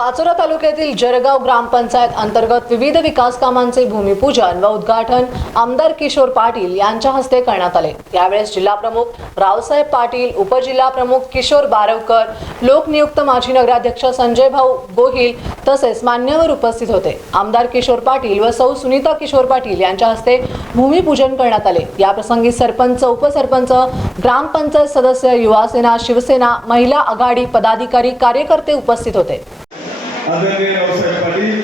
पाचोरा तालुक्यातील जरगाव ग्रामपंचायत अंतर्गत विविध विकास कामांचे भूमिपूजन व उद्घाटन आमदार किशोर पाटील यांच्या हस्ते करण्यात आले. यावेळेस जिल्हाप्रमुख रावसाहेब पाटील उपजिल्हा प्रमुख किशोर बारवकर लोकनियुक्त माजी नगराध्यक्ष संजय भाऊ गोहिल तसेच मान्यवर उपस्थित होते. आमदार किशोर पाटील व सौ सुनीता किशोर पाटील यांच्या हस्ते भूमिपूजन करण्यात आले. याप्रसंगी सरपंच उपसरपंच ग्रामपंचायत सदस्य युवासेना शिवसेना महिला आघाडी पदाधिकारी कार्यकर्ते उपस्थित होते. आदरणीय रावसाहेब पाटील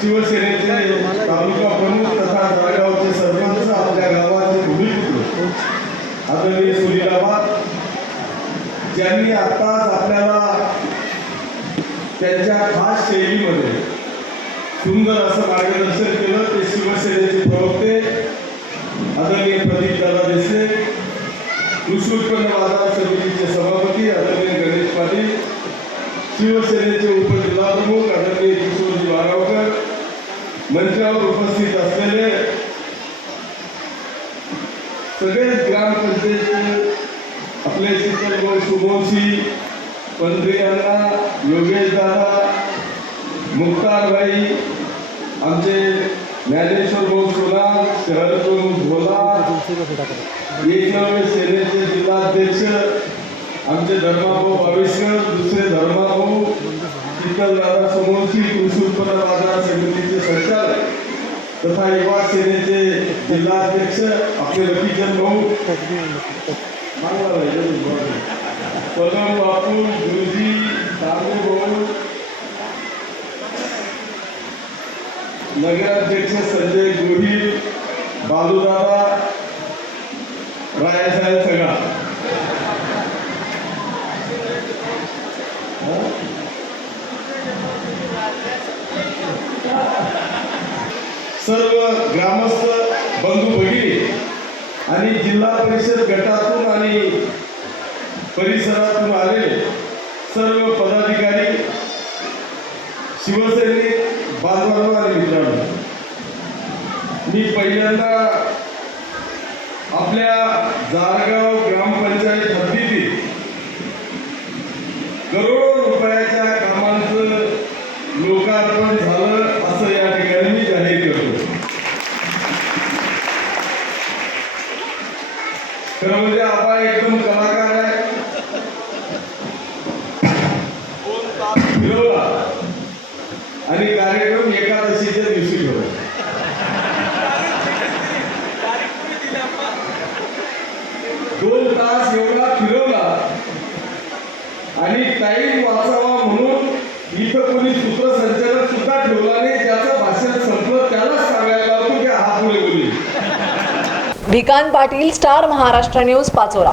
शिवसेनेचे तालुका प्रमुख तथा जळगावचे सरपंच आपल्या गावाचे भूमिपुत्र. आदरणीय सुनीलाबाद ज्यांनी आत्ताच आपल्याला त्यांच्या खास शैलीमध्ये सुंदर असं मार्गदर्शन केलं ते शिवसेनेचे प्रवक्ते. आदरणीय शिवसेनेचे उपजिल्हाप्रमुख आदरणीय किशोरजी बारावकर मंचावर उपस्थित असलेले सगळेच ग्रामपंचायतचे आपले शीतलभाऊ सुमोशी पंत्री अण्णा योगेश दादा मुक्तारबाई आमचे ज्ञानेश्वर भाऊ सोनार शहर प्रमुख भोला सेनेचे जिल्हाध्यक्ष आमचे धर्माभाऊ बाविस्कर दुसरे धर्माभाऊ विठ्ठल दादा समोरची कृषी उत्पन्न बाजार समितीचे संचालक तथा युवा सेनेचे जिल्हाध्यक्ष आपले रफीचंद भाऊ. मागला पलम बापू गुरुजी दादू भाऊ. नगराध्यक्ष संजय गोहिल बालूदादा रायासाहेब सगळा. सर्व ग्रामस्थ बंधू भगिनी आणि जिल्हा परिषद गटातून आणि परिसरातून आलेले सर्व पदाधिकारी शिवसैनिक बांधवांना आणि मित्रांनो मी पहिल्यांदा आपल्या जारगाव खरं म्हणजे आपा एकदम कलाकार आहे. दोन तास फिरवला आणि कार्यक्रम एकादशीच्या दिवशी ठेवला. दोन तास एवढा फिरवला. आणि टाईम वाचावा भिकान पाटील स्टार महाराष्ट्र न्यूज पाचोरा.